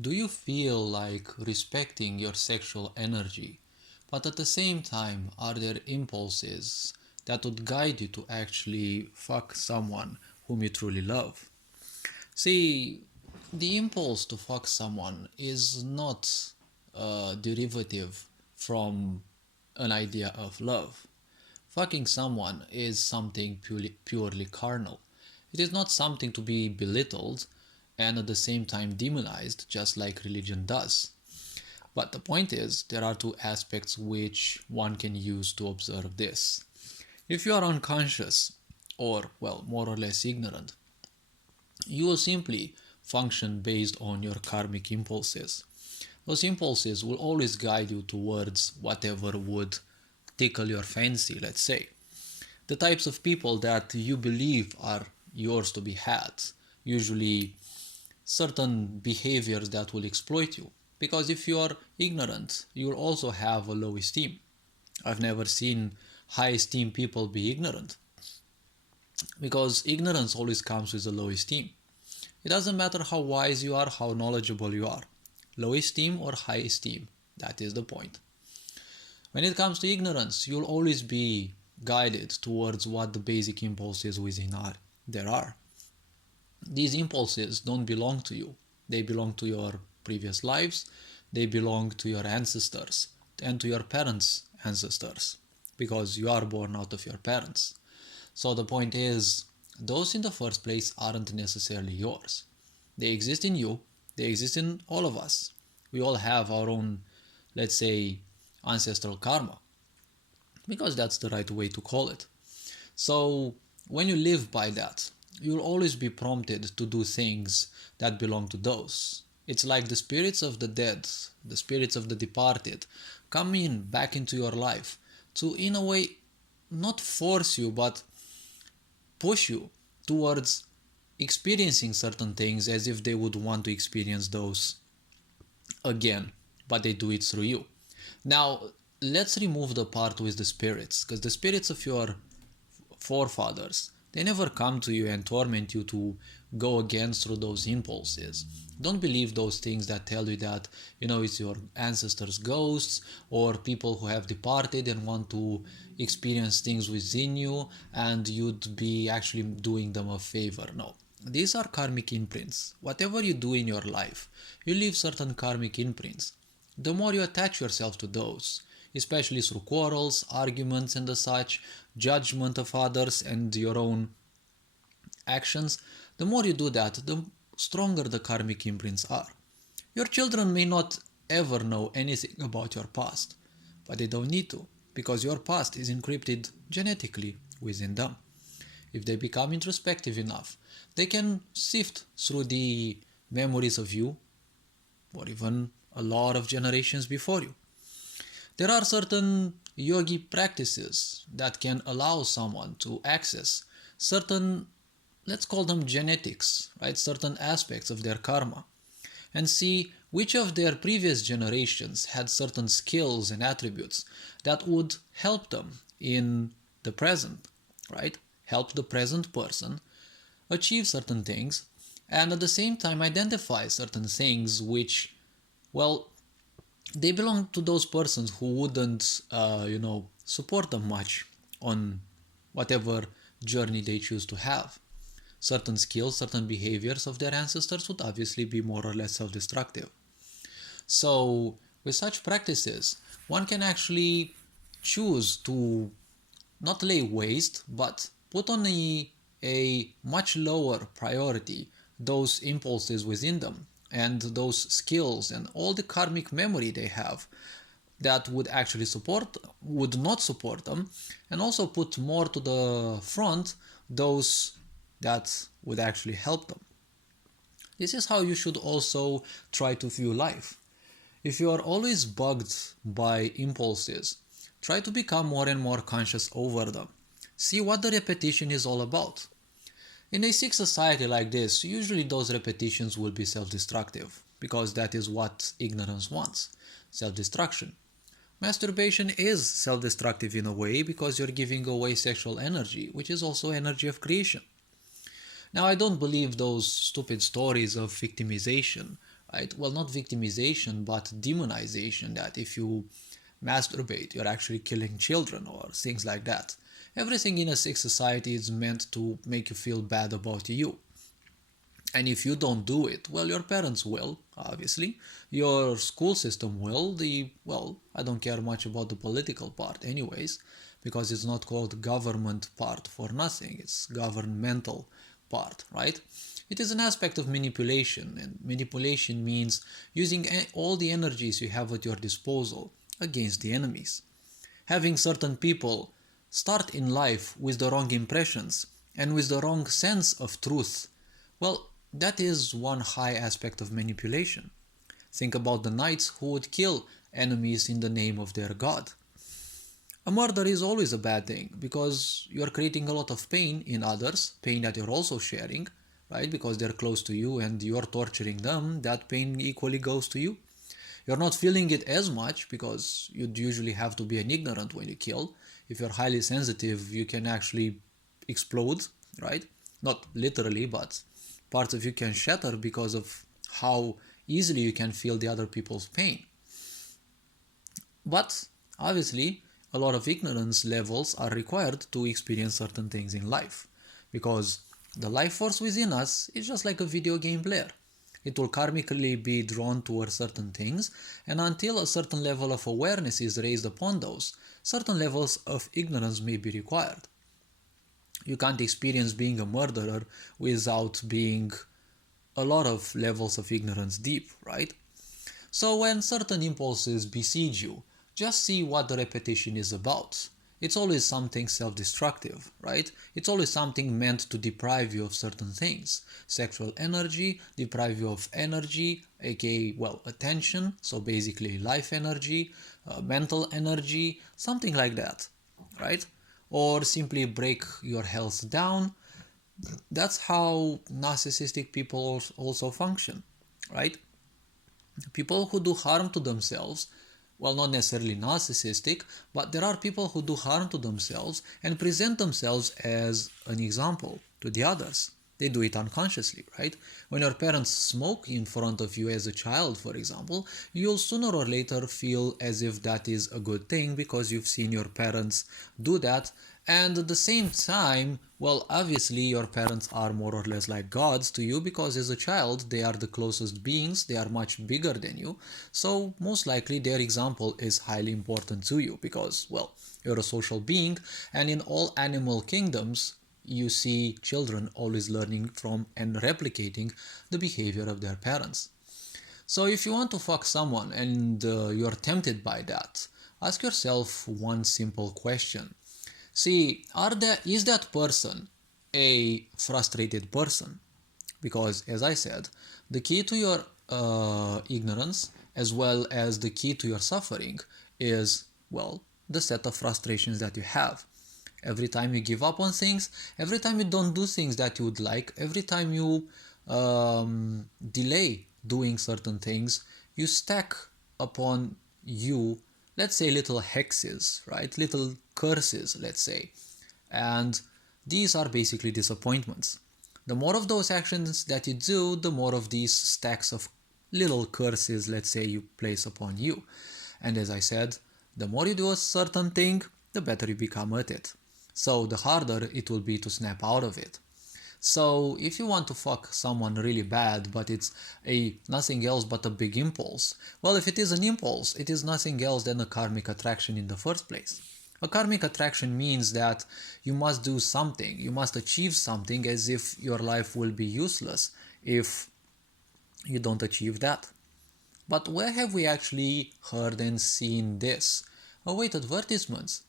Do you feel like respecting your sexual energy, but at the same time, are there impulses that would guide you to actually fuck someone whom you truly love? See, the impulse to fuck someone is not a derivative from an idea of love. Fucking someone is something purely carnal. It is not something to be belittled and at the same time demonized, just like religion does. But the point is, there are two aspects which one can use to observe this. If you are unconscious, or, well, more or less ignorant, you will simply function based on your karmic impulses. Those impulses will always guide you towards whatever would tickle your fancy, let's say. The types of people that you believe are yours to be had, usually certain behaviors that will exploit you. Because if you are ignorant, you will also have a low esteem. I've never seen high esteem people be ignorant because ignorance always comes with a low esteem. It doesn't matter how wise you are, how knowledgeable you are. Low esteem or high esteem, that is the point. When it comes to ignorance, you'll always be guided towards what the basic impulses within are. There are. These impulses don't belong to you. They belong to your previous lives, they belong to your ancestors and to your parents' ancestors because you are born out of your parents. So the point is, those in the first place aren't necessarily yours. They exist in you, they exist in all of us. We all have our own, let's say, ancestral karma because that's the right way to call it. So when you live by that, you'll always be prompted to do things that belong to those. It's like the spirits of the dead, the spirits of the departed, come in back into your life to, in a way, not force you, but push you towards experiencing certain things as if they would want to experience those again, but they do it through you. Now, let's remove the part with the spirits, because the spirits of your forefathers, they never come to you and torment you to go against through those impulses. Don't believe those things that tell you that, it's your ancestors' ghosts or people who have departed and want to experience things within you and you'd be actually doing them a favor. No. These are karmic imprints. Whatever you do in your life, you leave certain karmic imprints. The more you attach yourself to those, especially through quarrels, arguments, and the such, judgment of others, and your own actions, the more you do that, the stronger the karmic imprints are. Your children may not ever know anything about your past, but they don't need to, because your past is encrypted genetically within them. If they become introspective enough, they can sift through the memories of you, or even a lot of generations before you. There are certain yogi practices that can allow someone to access certain, let's call them genetics, right? Certain aspects of their karma and see which of their previous generations had certain skills and attributes that would help them in the present, right? Help the present person achieve certain things and at the same time identify certain things which, well, they belong to those persons who wouldn't, support them much on whatever journey they choose to have. Certain skills, certain behaviors of their ancestors would obviously be more or less self-destructive. So, with such practices, one can actually choose to not lay waste, but put on a much lower priority those impulses within them and those skills and all the karmic memory they have that would actually would not support them, and also put more to the front those that would actually help them. This is how you should also try to view life. If you are always bugged by impulses, try to become more and more conscious over them. See what the repetition is all about. In a sick society like this, usually those repetitions will be self-destructive, because that is what ignorance wants, self-destruction. Masturbation is self-destructive in a way because you're giving away sexual energy, which is also energy of creation. Now, I don't believe those stupid stories of victimization right? Well, not victimization, but demonization, that if you masturbate, you're actually killing children or things like that. Everything in a sick society is meant to make you feel bad about you. And if you don't do it, well, your parents will, obviously. Your school system will. Well, I don't care much about the political part, anyways, because it's not called government part for nothing. It's governmental part, right? It is an aspect of manipulation, and manipulation means using all the energies you have at your disposal against the enemies. Having certain people start in life with the wrong impressions and with the wrong sense of truth, well, that is one high aspect of manipulation. Think about the knights who would kill enemies in the name of their god. A murder is always a bad thing because you're creating a lot of pain in others, pain that you're also sharing, right? Because they're close to you and you're torturing them, that pain equally goes to you. You're not feeling it as much because you'd usually have to be an ignorant when you kill. If you're highly sensitive, you can actually explode, right? Not literally, but parts of you can shatter because of how easily you can feel the other people's pain. But obviously, a lot of ignorance levels are required to experience certain things in life, because the life force within us is just like a video game player. It will karmically be drawn towards certain things, and until a certain level of awareness is raised upon those, certain levels of ignorance may be required. You can't experience being a murderer without being a lot of levels of ignorance deep, right? So when certain impulses besiege you, just see what the repetition is about. It's always something self-destructive, right? It's always something meant to deprive you of certain things. Sexual energy, deprive you of energy, aka, well, attention, so basically life energy, mental energy, something like that, right? Or simply break your health down. That's how narcissistic people also function, right? People who do harm to themselves, well, not necessarily narcissistic, but there are people who do harm to themselves and present themselves as an example to the others. They do it unconsciously, right? When your parents smoke in front of you as a child, for example, you'll sooner or later feel as if that is a good thing because you've seen your parents do that. And at the same time, well, obviously your parents are more or less like gods to you because as a child they are the closest beings, they are much bigger than you. So most likely their example is highly important to you because, well, you're a social being, and in all animal kingdoms you see children always learning from and replicating the behavior of their parents. So if you want to fuck someone and you're tempted by that, ask yourself one simple question. See, is that person a frustrated person? Because, as I said, the key to your ignorance, as well as the key to your suffering, is, well, the set of frustrations that you have. Every time you give up on things, every time you don't do things that you would like, every time you delay doing certain things, you stack upon you, let's say, little hexes, right? Little curses, let's say. And these are basically disappointments. The more of those actions that you do, the more of these stacks of little curses, let's say, you place upon you. And as I said, the more you do a certain thing, the better you become at it. So the harder it will be to snap out of it. So if you want to fuck someone really bad, but it's nothing else but a big impulse, well, if it is an impulse, it is nothing else than a karmic attraction in the first place. A karmic attraction means that you must do something, you must achieve something, as if your life will be useless if you don't achieve that. But where have we actually heard and seen this? Oh wait, advertisements.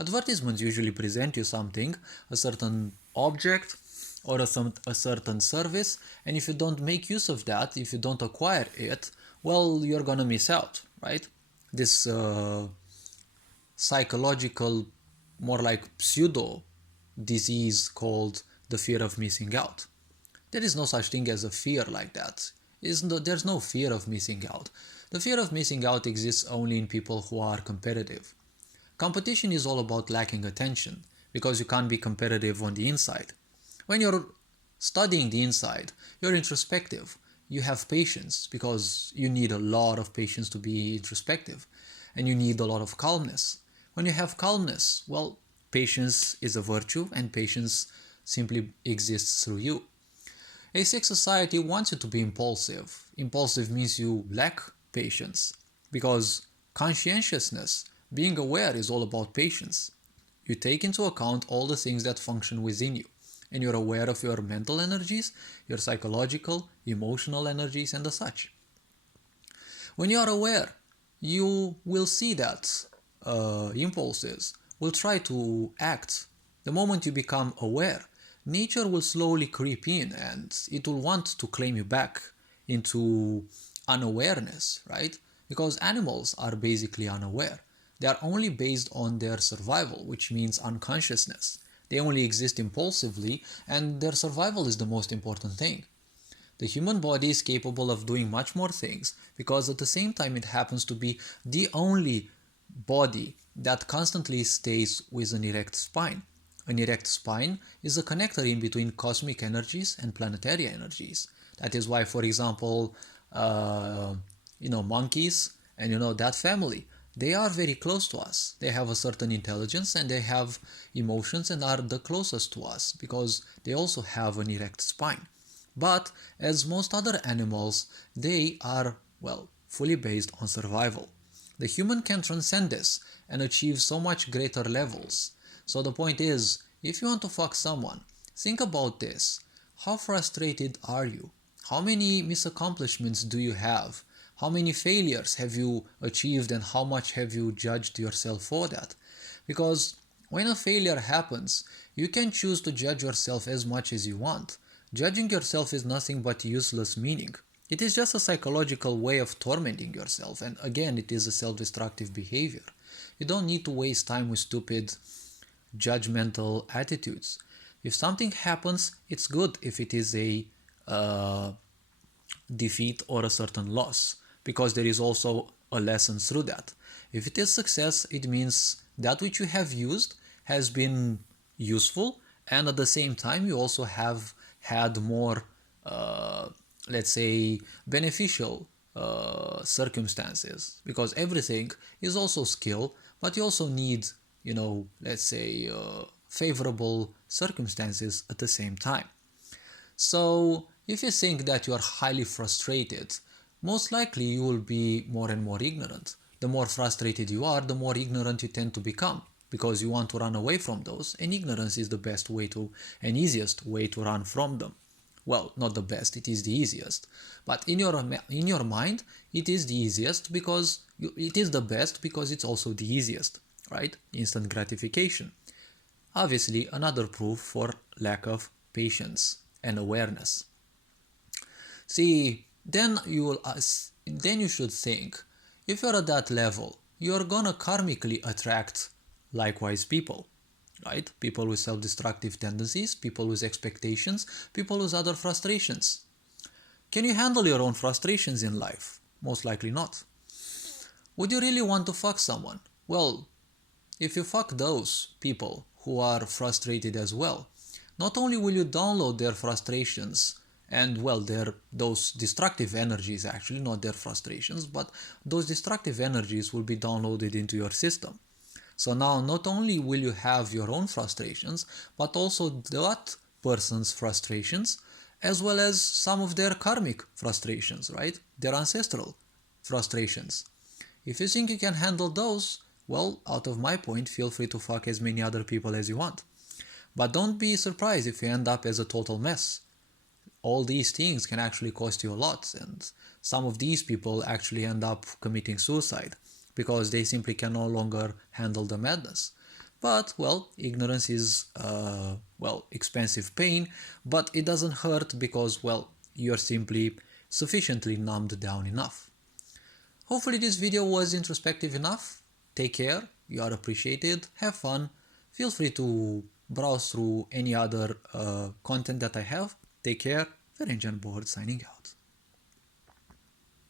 Advertisements usually present you something, a certain object or a certain service, and if you don't make use of that, if you don't acquire it, well, you're gonna miss out, right? This psychological, more like pseudo disease called the fear of missing out. There is no such thing as a fear like that. There's no fear of missing out. The fear of missing out exists only in people who are competitive. Competition is all about lacking attention, because you can't be competitive on the inside. When you're studying the inside, you're introspective. you have patience because you need a lot of patience to be introspective, and you need a lot of calmness. When you have calmness, well, patience is a virtue, and patience simply exists through you. A sick society wants you to be impulsive. Impulsive means you lack patience, because conscientiousness, being aware, is all about patience. You take into account all the things that function within you, and you're aware of your mental energies, your psychological, emotional energies, and the such. When you are aware, you will see that impulses will try to act. The moment you become aware, nature will slowly creep in and it will want to claim you back into unawareness, right? Because animals are basically unaware. They are only based on their survival, which means unconsciousness. They only exist impulsively, and their survival is the most important thing. The human body is capable of doing much more things because at the same time it happens to be the only body that constantly stays with an erect spine. An erect spine is a connector in between cosmic energies and planetary energies. That is why, for example, monkeys and that family, they are very close to us. They have a certain intelligence and they have emotions and are the closest to us because they also have an erect spine. But as most other animals, they are, well, fully based on survival. The human can transcend this and achieve so much greater levels. So the point is, if you want to fuck someone, think about this. How frustrated are you? How many misaccomplishments do you have? How many failures have you achieved and how much have you judged yourself for that? Because when a failure happens, you can choose to judge yourself as much as you want. Judging yourself is nothing but useless meaning. It is just a psychological way of tormenting yourself, and again, it is a self-destructive behavior. You don't need to waste time with stupid, judgmental attitudes. If something happens, it's good if it is a defeat or a certain loss, because there is also a lesson through that. If it is success, it means that which you have used has been useful, and at the same time you also have had more, let's say, beneficial circumstances, because everything is also skill, but you also need, let's say, favorable circumstances at the same time. So if you think that you are highly frustrated, most likely you will be more and more ignorant. The more frustrated you are, the more ignorant you tend to become, because you want to run away from those, and ignorance is the best way to and easiest way to run from them. Well, not the best, it is the easiest. But in your mind, it is the easiest because it is the best because it's also the easiest, right? Instant gratification. Obviously, another proof for lack of patience and awareness. See, then you should think, if you're at that level, you're gonna karmically attract likewise people, right? People with self-destructive tendencies, people with expectations, people with other frustrations. Can you handle your own frustrations in life? Most likely not. Would you really want to fuck someone? Well, if you fuck those people who are frustrated as well, not only will you download their frustrations and, well, those destructive energies, actually, not their frustrations, but those destructive energies will be downloaded into your system. So now not only will you have your own frustrations, but also that person's frustrations, as well as some of their karmic frustrations, right? Their ancestral frustrations. If you think you can handle those, well, out of my point, feel free to fuck as many other people as you want. But don't be surprised if you end up as a total mess. All these things can actually cost you a lot, and some of these people actually end up committing suicide because they simply can no longer handle the madness. But, well, ignorance is, expensive pain, but it doesn't hurt because, well, you're simply sufficiently numbed down enough. Hopefully this video was introspective enough. Take care, you are appreciated, have fun, feel free to browse through any other content that I have. Take care, Ferenc Board signing out.